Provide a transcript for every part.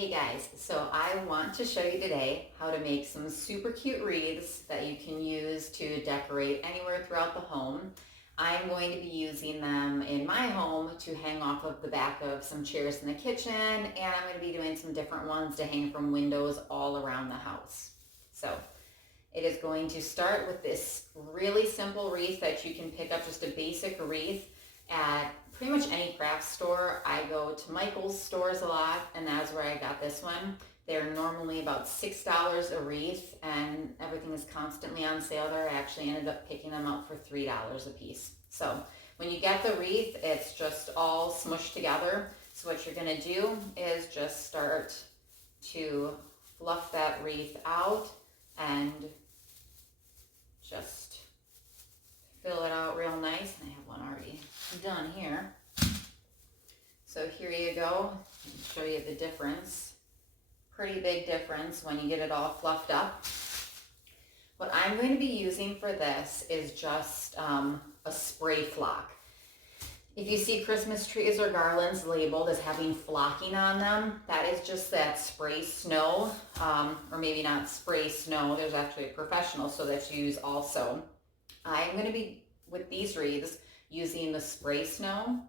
Hey guys, so I want to show you today how to make some super cute wreaths that you can use to decorate anywhere throughout the home. I'm going to be using them in my home to hang off of the back of some chairs in the kitchen, and I'm going to be doing some different ones to hang from windows all around the house. So it is going to start with this really simple wreath that you can pick up, just a basic wreath at pretty much any craft store. I go to Michael's stores a lot, and that's where I got this one. They're normally about $6 a wreath, and everything is constantly on sale there. I actually ended up picking them up for $3 a piece. So when you get the wreath, it's just all smushed together. So what you're gonna do is just start to fluff that wreath out and just fill it out real nice. And I have one already done here. So here you go. I'll show you the difference. Pretty big difference when you get it all fluffed up. What I'm going to be using for this is just a spray flock. If you see Christmas trees or garlands labeled as having flocking on them, that is just that spray snow, or maybe not spray snow. There's actually a professional so that's used also. I'm going to be, with these wreaths, using the spray snow,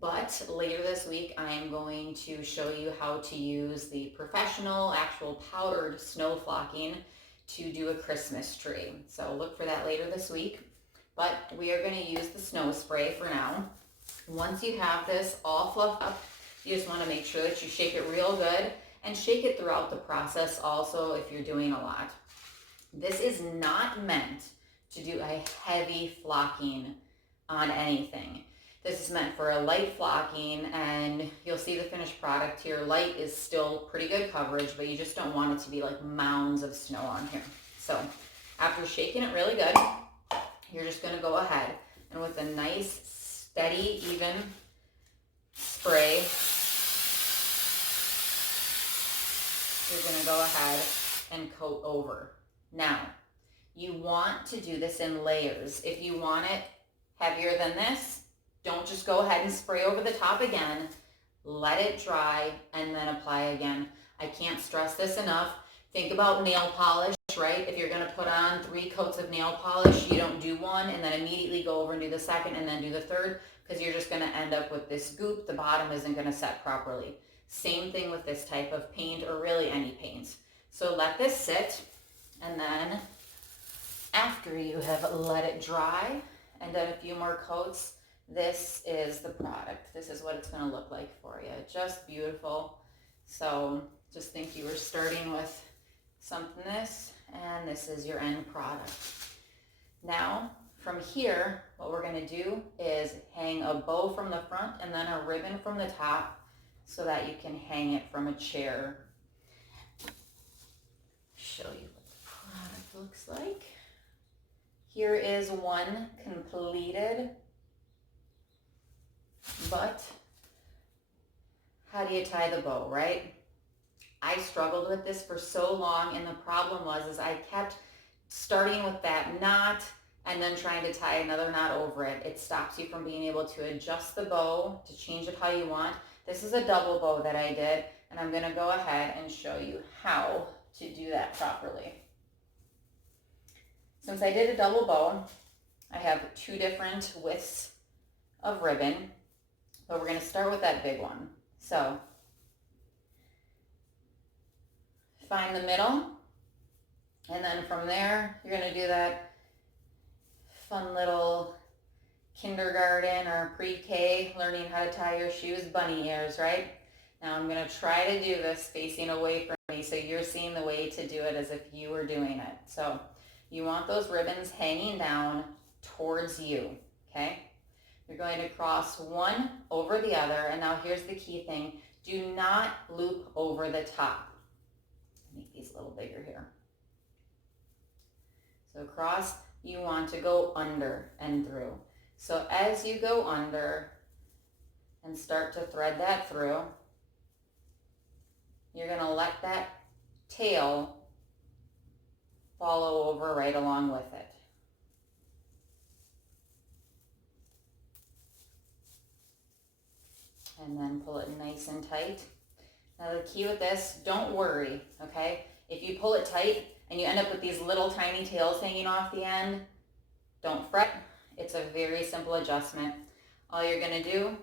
but later this week I am going to show you how to use the professional, actual powdered snow flocking to do a Christmas tree. So look for that later this week, but we are going to use the snow spray for now. Once you have this all fluffed up, you just want to make sure that you shake it real good and shake it throughout the process also if you're doing a lot. This is not meant to do a heavy flocking on anything. This is meant for a light flocking, and you'll see the finished product here. Light is still pretty good coverage, but you just don't want it to be like mounds of snow on here. So after shaking it really good, you're just going to go ahead and with a nice, steady, even spray, you're going to go ahead and coat over. Now, you want to do this in layers. If you want it heavier than this, don't just go ahead and spray over the top again. Let it dry and then apply again. I can't stress this enough. Think about nail polish, right? If you're going to put on 3 coats of nail polish, you don't do one and then immediately go over and do the second and then do the third, because you're just going to end up with this goop. The bottom isn't going to set properly. Same thing with this type of paint, or really any paint. So let this sit, and then after you have let it dry and done a few more coats, this is the product. This is what it's going to look like for you. Just beautiful. So just think you were starting with something this, and this is your end product. Now from here, what we're going to do is hang a bow from the front and then a ribbon from the top so that you can hang it from a chair. Show you what the product looks like. Here is one completed, but how do you tie the bow, right? I struggled with this for so long, and the problem was I kept starting with that knot and then trying to tie another knot over it. It stops you from being able to adjust the bow, to change it how you want. This is a double bow that I did, and I'm going to go ahead and show you how to do that properly. Since I did a double bow, I have 2 different widths of ribbon, but we're going to start with that big one. So find the middle, and then from there you're going to do that fun little kindergarten or pre-K learning how to tie your shoes bunny ears, right? Now I'm going to try to do this facing away from me so you're seeing the way to do it as if you were doing it. So you want those ribbons hanging down towards you, okay? You're going to cross one over the other, and now here's the key thing. Do not loop over the top. Make these a little bigger here. So cross, you want to go under and through. So as you go under and start to thread that through, you're going to let that tail follow over right along with it. And then pull it nice and tight. Now the key with this, don't worry, okay? If you pull it tight and you end up with these little tiny tails hanging off the end, don't fret. It's a very simple adjustment. All you're gonna do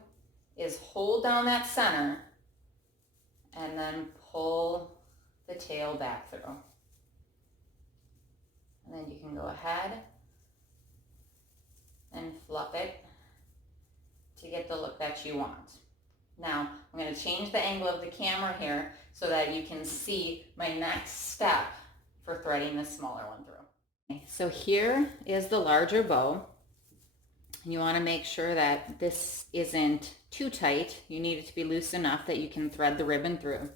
is hold down that center and then pull the tail back through. And then you can go ahead and fluff it to get the look that you want. Now, I'm going to change the angle of the camera here so that you can see my next step for threading this smaller one through. Okay, so here is the larger bow. You want to make sure that this isn't too tight. You need it to be loose enough that you can thread the ribbon through.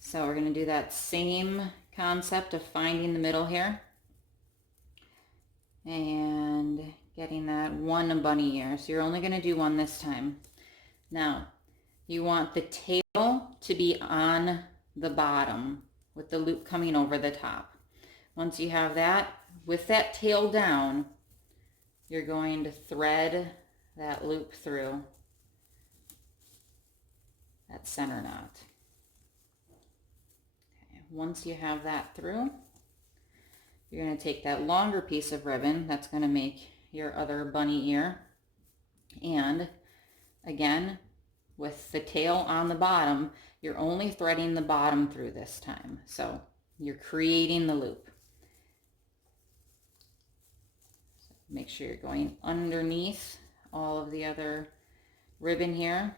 So we're going to do that same concept of finding the middle here and getting that one bunny ear. So you're only going to do one this time. Now, you want the tail to be on the bottom with the loop coming over the top. Once you have that, with that tail down, you're going to thread that loop through that center knot. Okay. Once you have that through, you're going to take that longer piece of ribbon that's going to make your other bunny ear, and again, with the tail on the bottom, you're only threading the bottom through this time. So you're creating the loop. So make sure you're going underneath all of the other ribbon here.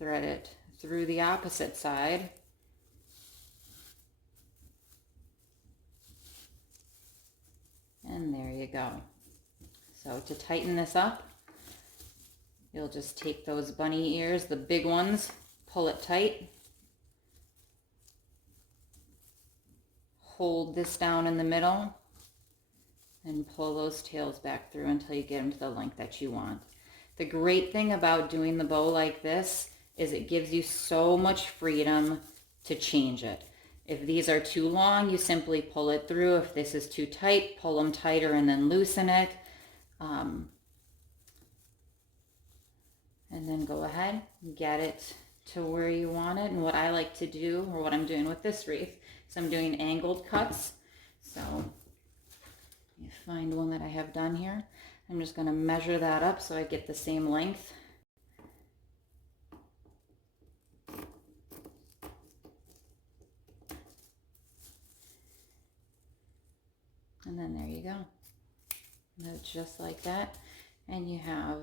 Thread it through the opposite side. And there you go. So to tighten this up, you'll just take those bunny ears, the big ones, pull it tight, hold this down in the middle, and pull those tails back through until you get them to the length that you want. The great thing about doing the bow like this is it gives you so much freedom to change it. If these are too long, you simply pull it through. If this is too tight, pull them tighter and then loosen it. And then go ahead and get it to where you want it. And what I like to do, or what I'm doing with this wreath, is I'm doing angled cuts. So you find one that I have done here. I'm just going to measure that up so I get the same length. And then there you go. That's just like that. And you have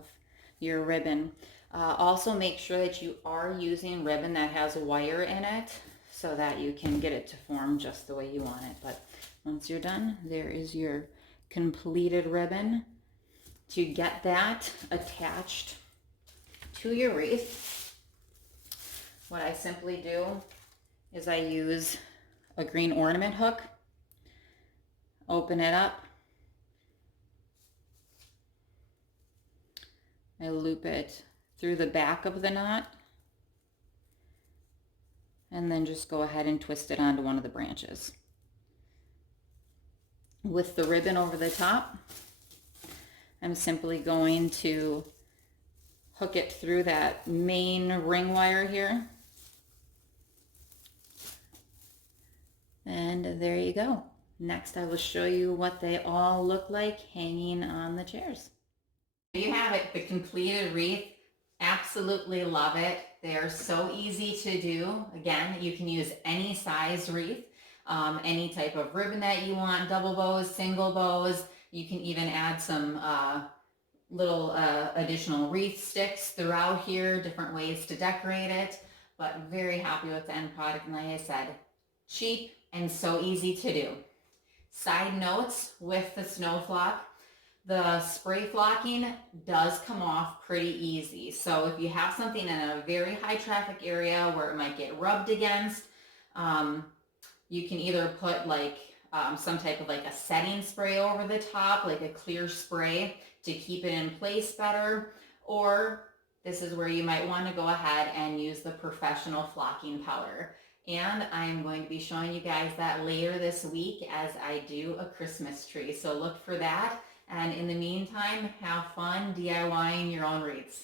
your ribbon. Also make sure that you are using ribbon that has wire in it so that you can get it to form just the way you want it. But once you're done, there is your completed ribbon. To get that attached to your wreath, what I simply do is I use a green ornament hook, open it up, I loop it through the back of the knot, and then just go ahead and twist it onto one of the branches. With the ribbon over the top, I'm simply going to hook it through that main ring wire here. And there you go. Next, I will show you what they all look like hanging on the chairs. There you have it, the completed wreath. Absolutely love it. They are so easy to do. Again, you can use any size wreath, any type of ribbon that you want, double bows, single bows. You can even add some little additional wreath sticks throughout here, different ways to decorate it, but very happy with the end product. And like I said, cheap and so easy to do. Side notes with the snow flock, the spray flocking does come off pretty easy. So if you have something in a very high traffic area where it might get rubbed against, you can either put like some type of like a setting spray over the top, like a clear spray to keep it in place better, or this is where you might want to go ahead and use the professional flocking powder. And I'm going to be showing you guys that later this week as I do a Christmas tree. So look for that. And in the meantime, have fun DIYing your own wreaths.